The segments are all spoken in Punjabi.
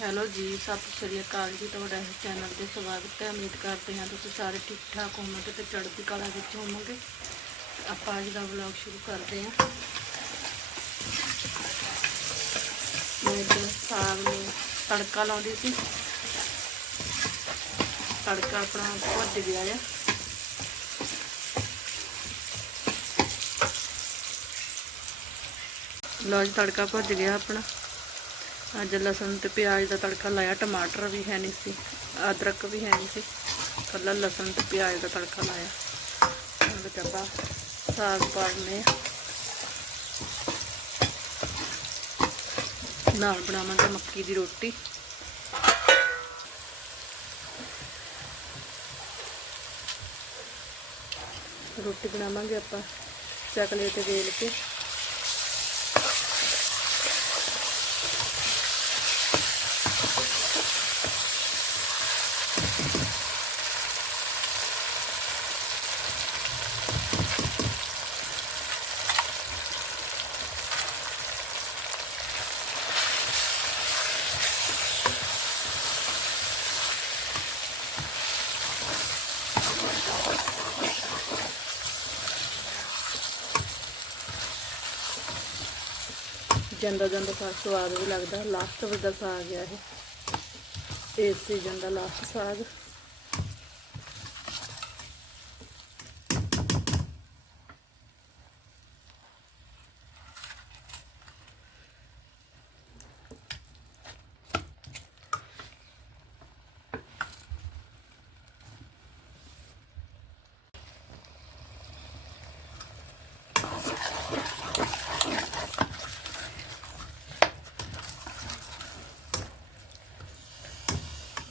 ਹੈਲੋ ਜੀ, ਸਤਿ ਸ਼੍ਰੀ ਅਕਾਲ ਜੀ, ਤੁਹਾਡਾ ਇਸ ਚੈਨਲ ਤੇ ਸਵਾਗਤ ਹੈ। ਉਮੀਦ ਕਰਦੇ ਹਾਂ ਤੁਸੀਂ ਸਾਰੇ ਠੀਕ ਠਾਕ ਹੋਵੋਗੇ ਤੇ ਚੜ੍ਹਦੀ ਕਲਾ ਵਿੱਚ ਹੋਵੋਗੇ। ਆਪਾਂ ਅੱਜ ਦਾ ਵਲੌਗ ਸ਼ੁਰੂ ਕਰਦੇ ਹਾਂ। ਮੈਂ ਇੱਧਰ ਸਾਗ ਨੂੰ ਤੜਕਾ ਲਾਉਂਦੀ ਸੀ। ਤੜਕਾ ਆਪਣਾ ਭੁੱਜ ਗਿਆ ਆ। ਲਓ ਜੀ, ਤੜਕਾ ਭੁੱਜ ਗਿਆ ਆਪਣਾ। ਅੱਜ ਲਸਣ ਤੇ ਪਿਆਜ਼ ਦਾ ਤੜਕਾ ਲਾਇਆ, ਟਮਾਟਰ ਵੀ ਹੈ ਨਹੀਂ ਸੀ, ਅਦਰਕ ਵੀ ਹੈ ਨਹੀਂ ਸੀ। ਕੱਲਾ ਲਸਣ ਤੇ ਪਿਆਜ਼ ਦਾ ਤੜਕਾ ਲਾਇਆ। ਹੁਣ ਵਿੱਚ ਆਪਾਂ ਸਾਗ ਪਾੜਨੇ ਆ। ਨਾਲ ਬਣਾਵਾਂਗੇ ਮੱਕੀ ਦੀ ਰੋਟੀ। ਰੋਟੀ ਬਣਾਵਾਂਗੇ ਆਪਾਂ ਚਕਲੇ ਤੇ ਵੇਲ ਕੇ। ਜਾਂਦਾ ਜਾਂਦਾ ਸਾਗ ਸਵਾਦ ਵੀ ਲੱਗਦਾ ਲਾਸਟ ਵਿੱਚ ਸਾਗ ਆ ਇਹ। ਇਸ ਸੀਜ਼ਨ ਦਾ ਲਾਸਟ ਸਾਗ।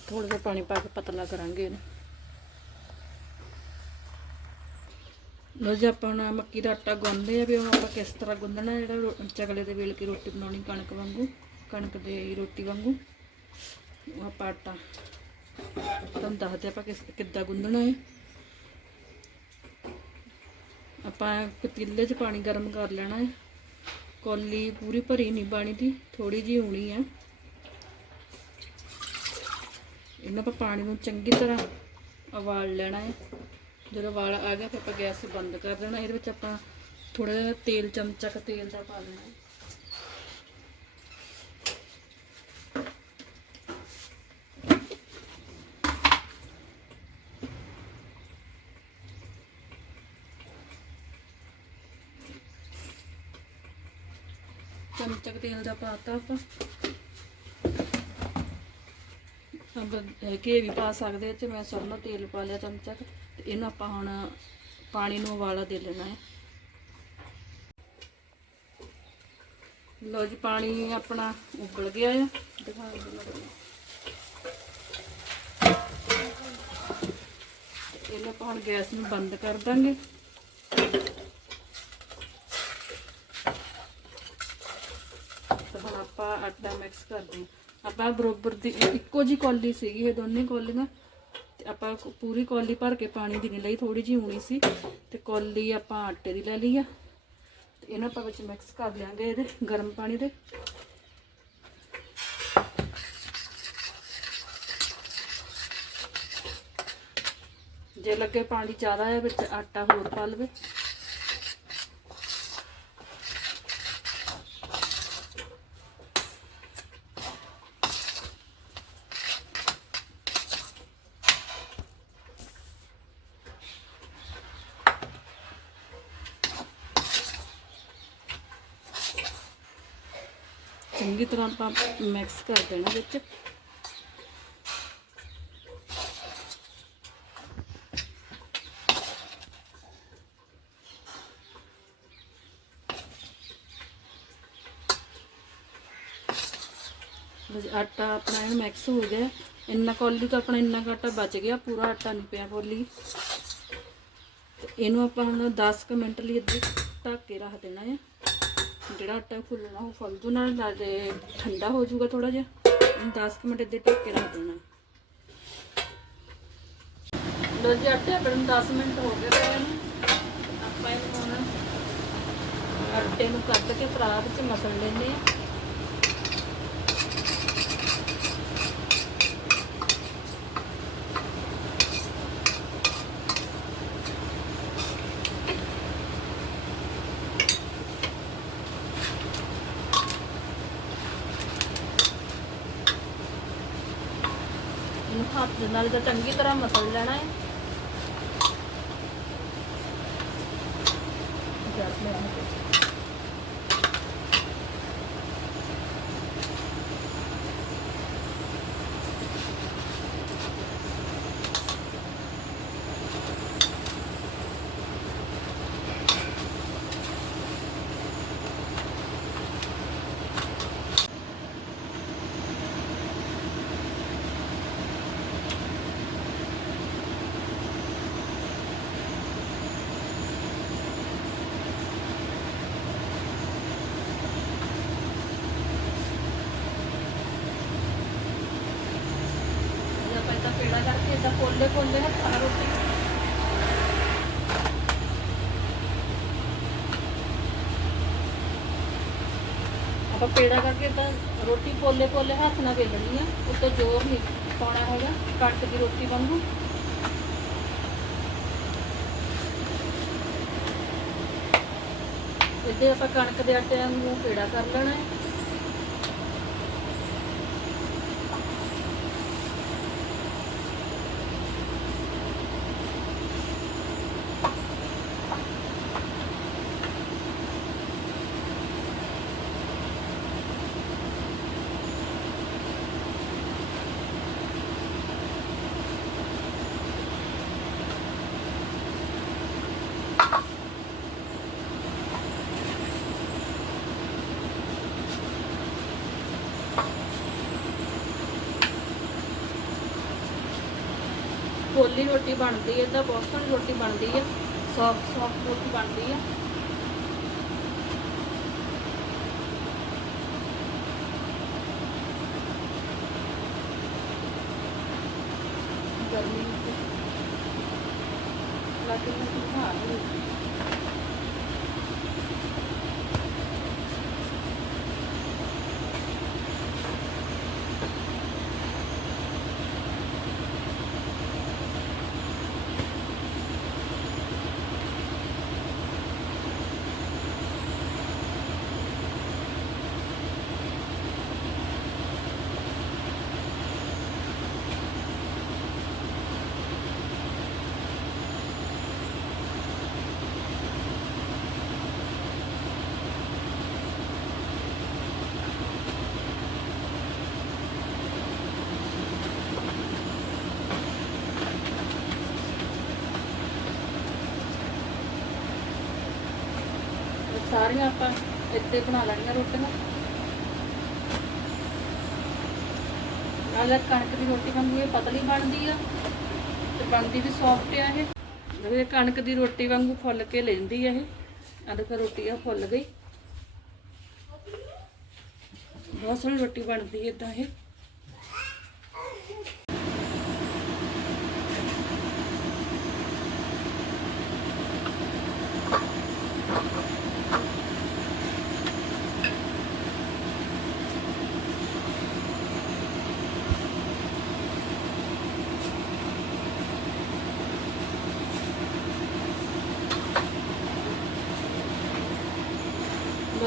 ਥੋੜਾ ਜਿਹਾ ਪਾਣੀ ਪਾ ਕੇ ਪਤਲਾ ਕਰਾਂਗੇ ਇਹਨੂੰ। ਲੋ ਜੇ, ਆਪਾਂ ਹੁਣ ਮੱਕੀ ਦਾ ਆਟਾ ਗੁੰਨਦੇ ਆ ਵੀ ਉਹ ਆਪਾਂ ਕਿਸ ਤਰ੍ਹਾਂ ਗੁੰਨਣਾ, ਜਿਹੜਾ ਰੋ- ਚਕਲੇ ਦੇ ਵੇਲ ਕੇ ਰੋਟੀ ਬਣਾਉਣੀ ਕਣਕ ਵਾਂਗੂ, ਕਣਕ ਦੇ ਰੋਟੀ ਵਾਂਗੂ। ਉਹ ਆਪਾਂ ਆਟਾ। ਤੁਹਾਨੂੰ ਦੱਸਦੇ ਆਪਾਂ ਕਿਸ, ਕਿੱਦਾਂ ਗੁੰਨਣਾ ਹੈ ਆਪਾਂ ਪਤੀਲੇ 'ਚ ਪਾਣੀ ਗਰਮ ਕਰ ਲੈਣਾ ਹੈ ਕੌਲੀ ਪੂਰੀ ਭਰੀ ਨਹੀਂ ਪਾਣੀ ਦੀ ਥੋੜੀ ਜਿਹੀ ਹੋਣੀ ਹੈ ਇਹਨਾਂ ਆਪਾਂ ਪਾਣੀ ਨੂੰ ਚੰਗੀ ਤਰ੍ਹਾਂ ਉਬਾਲ ਲੈਣਾ ਹੈ। ਜਦੋਂ ਉਬਾਲ ਆ ਗਿਆ ਫਿਰ ਆਪਾਂ ਗੈਸ ਬੰਦ ਕਰ ਦੇਣਾ, ਇਹਦੇ ਵਿੱਚ ਆਪਾਂ ਥੋੜਾ ਜਿਹਾ ਤੇਲ, ਚਮਚਾ ਕੁ ਤੇਲ ਦਾ ਪਾ ਲੈਣਾ ਹੈ। ਚਮਚਾ ਤੇਲ ਦਾ ਪਾਤਾ ਆਪਾਂ। ਘੇ ਵੀ ਪਾ ਸਕਦੇ ਤੇ ਮੈਂ ਸਰੋਂ ਤੇਲ ਪਾ ਲਿਆ ਚਮਚਾ ਕੁ, ਤੇ ਇਹਨੂੰ ਆਪਾਂ ਹੁਣ ਪਾਣੀ ਨੂੰ ਉਬਾਲਾ ਦੇ ਲੈਣਾ ਹੈ। ਲੋ ਜੀ, ਪਾਣੀ ਆਪਣਾ ਉਬਲ ਗਿਆ ਆ। ਦਿਖਾ ਦਿਓ ਇਹਨੂੰ ਆਪਾਂ ਹੁਣ ਗੈਸ ਨੂੰ ਬੰਦ ਕਰ ਦਾਂਗੇ। ਤੇ ਹੁਣ ਆਪਾਂ ਆਟਾ ਮਿਕਸ ਕਰਦੇ ਹਾਂ। ਆਪਾਂ ਬਰੋਬਰ ਦੀ ਇੱਕੋ ਜੀ ਕੌਲੀ ਸੀਗੀ ਇਹ ਦੋਨੇ ਕੌਲੀਆਂ। ਤੇ ਆਪਾਂ ਪੂਰੀ ਕੌਲੀ ਭਰ ਕੇ ਪਾਣੀ ਦੀ ਨਹੀਂ ਲਈ ਥੋੜੀ ਜੀ ਹੋਣੀ ਸੀ। ਤੇ ਕੌਲੀ ਆਪਾਂ ਆਟੇ ਦੀ ਲੈ ਲਈ ਆ। ਤੇ ਇਹਨਾਂ ਆਪਾਂ ਵਿੱਚ ਮਿਕਸ ਕਰ ਲਿਆਂਗੇ ਇਹਦੇ ਗਰਮ ਪਾਣੀ ਦੇ। ਜੇ ਲੱਗੇ ਪਾਣੀ ਜ਼ਿਆਦਾ ਹੈ ਵਿੱਚ ਆਟਾ ਹੋਰ ਪਾ ਲਵੇ। ਚੰਗੀ ਤਰ੍ਹਾਂ ਆਪਾਂ ਮਿਕਸ ਕਰ ਦੇਣਾ ਵਿੱਚ। ਆਟਾ ਆਪਣਾ ਇਹ ਮਿਕਸ ਹੋ ਗਿਆ। ਇੰਨਾ ਕੌਲੀ ਤਾਂ ਆਪਣਾ ਇੰਨਾ ਕੁ ਆਟਾ ਬਚ ਗਿਆ, ਪੂਰਾ ਆਟਾ ਨਹੀਂ ਪਿਆ ਕੌਲੀ ਇਹਨੂੰ ਆਪਾਂ ਹੁਣ 10 ਕੁ ਮਿੰਟ ਲਈ ਇੱਦਾਂ ਢੱਕ ਕੇ ਰੱਖ ਦੇਣਾ ਹੈ ਜਿਹੜਾ ਆਟਾ ਫੁੱਲਣਾ ਉਹ ਫੁੱਲ ਜੂ ਨਾਲ, ਨਾਲੇ ਠੰਡਾ ਹੋ ਜਾਊਗਾ ਥੋੜਾ ਜਿਹਾ। ਇਹਨੂੰ 10 ਮਿੰਟ ਇੱਦਾਂ ਢੱਕ ਕੇ ਰੱਖ ਦੇਣਾ। ਲੋ ਜੀ, ਆਟੇ ਆਪਣੇ ਨੂੰ 10 ਮਿੰਟ ਹੋ ਗਏ ਪਏ ਨੂੰ। ਆਪਾਂ ਇਹਨੂੰ ਹੁਣ ਆਟੇ ਨੂੰ ਕੱਢ ਕੇ ਪਰਾਤ 'ਚ ਮਸਲ ਲੈਂਦੇ ਆ ਹੱਥ ਦੇ ਨਾਲ ਤਾਂ ਚੰਗੀ ਤਰ੍ਹਾਂ ਮਸਲ ਲੈਣਾ ਹੈ। ਜਦ ਮੈਂ ਆਪਾਂ ਇਦਾਂ ਪੇੜਾ ਕਰਕੇ ਇਦਾਂ ਪੋਲੇ ਪੋਲੇ ਹੱਥਾਂ ਨਾਲ ਰੋਟੀ ਆਪਾਂ ਪੇੜਾ ਕਰਕੇ ਇਦਾਂ ਰੋਟੀ ਪੋਲੇ ਪੋਲੇ ਹੱਥ ਨਾਲ ਵੇਲਣੀ ਆ ਉੱਤੋਂ ਜ਼ੋਰ ਨਹੀਂ ਪਾਉਣਾ ਹੈਗਾ ਕੱਟ ਦੀ ਰੋਟੀ ਵਾਂਗੂ ਇੱਦੇ ਆਪਾਂ ਕਣਕ ਦੇ ਆਟੇ ਨੂੰ ਪੇੜਾ ਕਰ ਲੈਣਾ ਹੈ ਪੋਲੀ ਰੋਟੀ ਬਣਦੀ ਹੈ ਤਾਂ ਬਹੁਤ ਸੋਹਣੀ ਰੋਟੀ ਬਣਦੀ ਹੈ ਸੌਫਟ ਸੌਫਟ ਰੋਟੀ ਬਣਦੀ ਹੈ ਗਰਮੀ ਵਿੱਚ ਲੱਗ ਰਿਹਾ ਸਾਰੀਆਂ ਆਪਾਂ ਇੱਥੇ ਬਣਾ ਲੈਣੀਆਂ ਰੋਟੀਆਂ। ਨਾਲ ਕਣਕ ਦੀ ਰੋਟੀ ਵਾਂਗੂ ਇਹ ਪਤਲੀ ਬਣਦੀ ਆ ਤੇ ਬਣਦੀ ਵੀ ਸੌਫਟ ਆ ਇਹ। ਜਦੋਂ ਕਣਕ ਦੀ ਰੋਟੀ ਵਾਂਗੂ ਫੁੱਲ ਕੇ ਲੈਂਦੀ ਆ ਇਹ। ਆਹ ਦੇਖੋ ਰੋਟੀ ਆ ਫੁੱਲ ਗਈ। ਬਹੁਤ ਸੋਹਣੀ ਰੋਟੀ ਬਣਦੀ ਹੈ ਤਾਂ ਇਹ।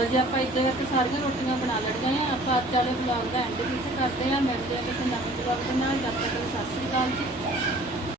ਲੋ ਜੀ, ਆਪਾਂ ਇੱਦਾਂ ਕਰਕੇ ਸਾਰੀਆਂ ਰੋਟੀਆਂ ਬਣਾ ਲੈਣੀਆਂ ਆ। ਆਪਾਂ ਅੱਜ ਵਾਲੇ ਵਲੌਗ ਦਾ ਐਂਡ ਵੀ ਕਰਦੇ ਆ। ਮਿਲਦੇ ਆ ਕਿਸੇ ਨਵੇਂ ਵਲੌਗ ਦੇ ਨਾਲ। ਜਦ ਤੱਕ ਸਤਿ ਸ੍ਰੀ ਅਕਾਲ ਜੀ।